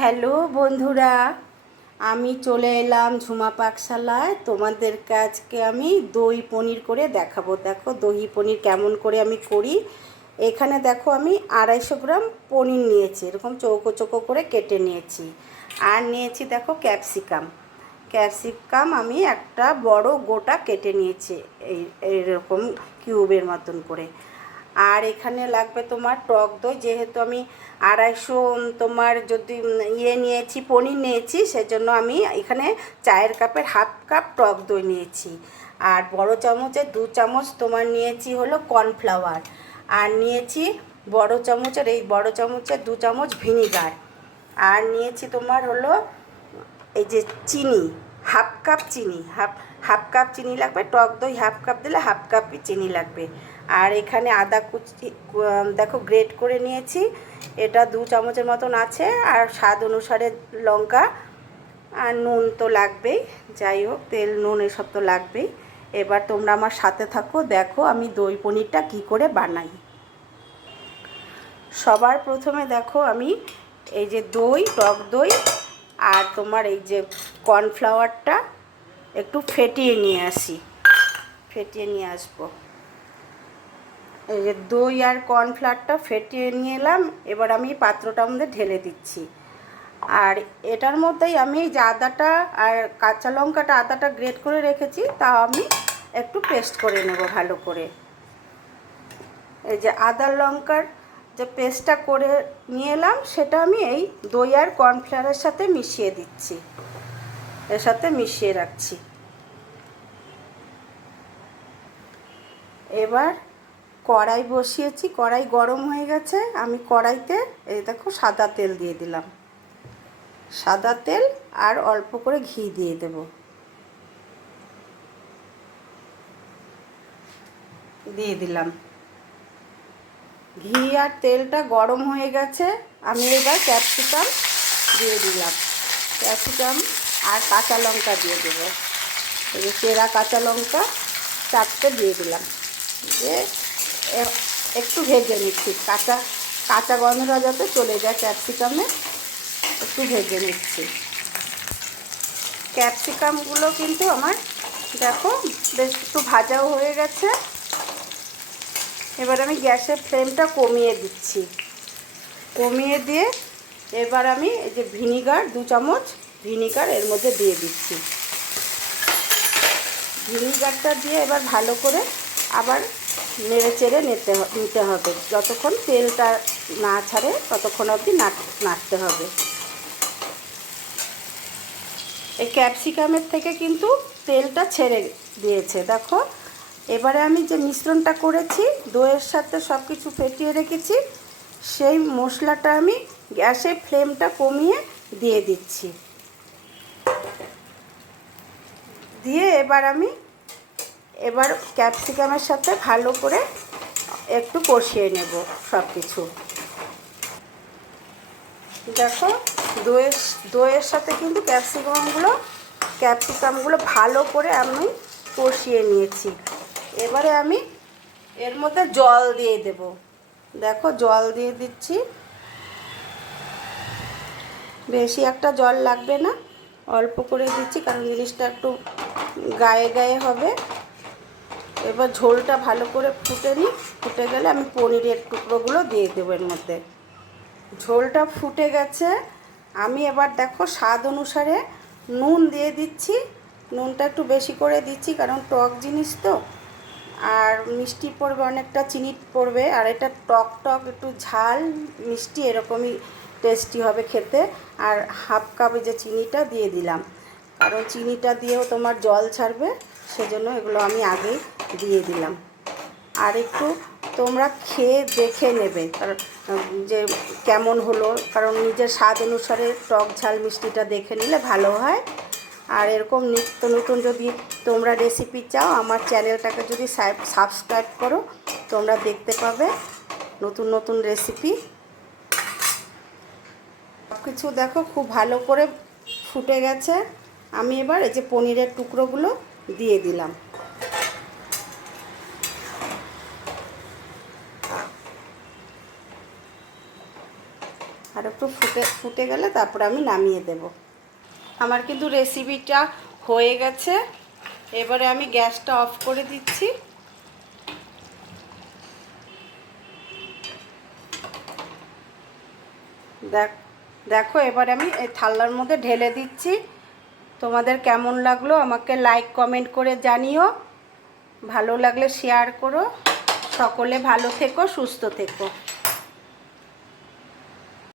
Hello বন্ধুরা, আমি চলে এলাম ঝুমা পাকশালায়। তোমাদেরকে আজকে আমি দই পনির করে দেখাবো। দেখো দই পনির কেমন করে আমি করি। এখানে দেখো আমি 250 গ্রাম পনির নিয়েছি, এরকম চৌকো চৌকো করে কেটে নিয়েছি। আর নিয়েছি দেখো ক্যাপসিকাম। ক্যাপসিকাম আমি একটা বড় গোটা কেটে নিয়েছি, এইরকম কিউবের মতন করে। আর এখানে লাগবে তোমার টক দই, যেহেতু আমি 250 তোমার যদি নিয়েছি, পনির নিয়েছি, সেজন্য আমি এখানে চায়ের কাপের হাফ কাপ টক দই নিয়েছি। আর বড় চামচের 2 চামচ তোমার নিয়েছি হলো কর্নফ্লাওয়ার। আর নিয়েছি বড় চামচের 2 চামচ ভিনিগার। আর নিয়েছি তোমার হলো এই যে চিনি, হাফ কাপ চিনি, হাফ কাপ চিনি লাগবে। টক দই হাফ কাপ দিলে হাফ কাপই চিনি লাগবে। আর এখানে আদা কুচি দেখো গ্রেট করে নিয়েছি, এটা 2 চামচের মতন আছে। আর স্বাদ অনুসারে লঙ্কা, আর নুন তো লাগবেই, যাই হোক তেল নুন এসব তো লাগবেই। এবার তোমরা আমার সাথে থাকো, দেখো আমি দই পনিরটা কী করে বানাই। সবার প্রথমে দেখো আমি এই যে টক দই আর তোমার এই যে কর্নফ্লাওয়ারটা একটু ফেটিয়ে নিয়ে আসবো। এই যে দই আর কর্নফ্লাওয়ারটা ফেটিয়ে নিয়ে এলাম। এবার আমি পাত্রটার মধ্যে ঢেলে দিচ্ছি। আর এটার মধ্যেই আমি যে আদাটা আর কাঁচা লঙ্কাটা, আদাটা গ্রেট করে রেখেছি, তা আমি একটু পেস্ট করে নেব ভালো করে। এই যে আদা লঙ্কার যে পেস্টটা করে নিয়ে এলাম, সেটা আমি এই দই আর কর্নফ্লাওয়ারের সাথে মিশিয়ে দিচ্ছি, এর সাথে মিশিয়ে রাখছি। এবার কড়াই বসিয়েছি, কড়াই গরম হয়ে গেছে। আমি কড়াইতে এই দেখো সাদা তেল দিয়ে দিলাম, সাদা তেল আর অল্প করে ঘি দিয়ে দেব। দিয়ে দিলাম ঘি আর তেলটা গরম হয়ে গেছে। আমি এবার ক্যাপসিকাম দিয়ে দিলাম, ক্যাপসিকাম আর কাঁচা লঙ্কা দিয়ে দেবো। এই যে চেরা কাঁচা লঙ্কা 4টে দিয়ে দিলাম, দিয়ে একটু ভেজে নিচ্ছি। কাঁচা গন্ধটা যাতে চলে যায় ক্যাপসিকামে, একটু ভেজে নিচ্ছি। ক্যাপসিকামগুলো কিন্তু আমার দেখো বেশ একটু ভাজাও হয়ে গেছে। এবার আমি গ্যাসের ফ্লেমটা কমিয়ে দিচ্ছি, কমিয়ে দিয়ে এবার আমি এই যে ভিনিগার 2 চামচ ভিনিগার এর মধ্যে দিয়ে দিচ্ছি। ভিনিগারটা দিয়ে এবার ভালো করে আবার নেড়ে চেড়ে নিতে হবে, যতক্ষণ তেলটা না ছাড়ে ততক্ষণ অবধি নাড়তে হবে। এই ক্যাপসিকামের থেকে কিন্তু তেলটা ছেড়ে দিয়েছে দেখো। এবারে আমি যে মিশ্রণটা করেছি, দইয়ের সাথে সব কিছু ফেটিয়ে রেখেছি, সেই মশলাটা আমি গ্যাসের ফ্লেমটা কমিয়ে দিয়ে দিচ্ছি। দিয়ে এবার ক্যাপসিকামের সাথে ভালো করে একটু কষিয়ে নেব সব কিছু। দেখো দইয়ের সাথে কিন্তু ক্যাপসিকামগুলো ভালো করে আমি কষিয়ে নিয়েছি। এবারে আমি এর মধ্যে জল দিয়ে দেব। দেখো জল দিয়ে দিচ্ছি, বেশি একটা জল লাগবে না, অল্প করে দিচ্ছি, কারণ জিনিসটা একটু গায়ে গায়ে হবে। এবার ঝোলটা ভালো করে ফুটে গেলে আমি পনিরের টুকরোগুলো দিয়ে দেবো এর মধ্যে। ঝোলটা ফুটে গেছে। আমি এবার দেখো স্বাদ অনুসারে নুন দিয়ে দিচ্ছি। নুনটা একটু বেশি করে দিচ্ছি, কারণ টক জিনিস তো, আর মিষ্টি পড়বে, অনেকটা চিনি পড়বে। আর এটা টক টক একটু ঝাল মিষ্টি এরকমই টেস্টি হবে খেতে। আর হাফ কাপে যে চিনিটা দিয়ে দিলাম, কারণ চিনিটা দিয়েও তোমার জল ছাড়বে, সেজন্য এগুলো আমি আগেই দিয়ে দিলাম। আর একটু তোমরা খেয়ে দেখে নেবে, কারণ যে কেমন হলো, কারণ নিজের স্বাদ অনুসারে টক ঝাল মিষ্টিটা দেখে নিলে ভালো হয়। আর এরকম নিত্য নতুন যদি তোমরা রেসিপি চাও, আমার চ্যানেলটাকে যদি সাবস্ক্রাইব করো, তোমরা দেখতে পাবে নতুন নতুন রেসিপি। সব কিছু দেখো খুব ভালো করে ফুটে গেছে। আমি এবার এই যে পনিরের টুকরোগুলো দিয়ে দিলাম। আর একটু ফুটে গেলে তারপরে আমি নামিয়ে দেব। আমার কিন্তু রেসিপিটা হয়ে গেছে। এবারে আমি গ্যাসটা অফ করে দিচ্ছি। দেখো এবারে আমি এই থালার মধ্যে ঢেলে দিচ্ছি। তোমাদের কেমন লাগলো আমাকে লাইক কমেন্ট করে জানিও, ভালো লাগলে শেয়ার করো। সকলে ভালো থেকো, সুস্থ থেকো।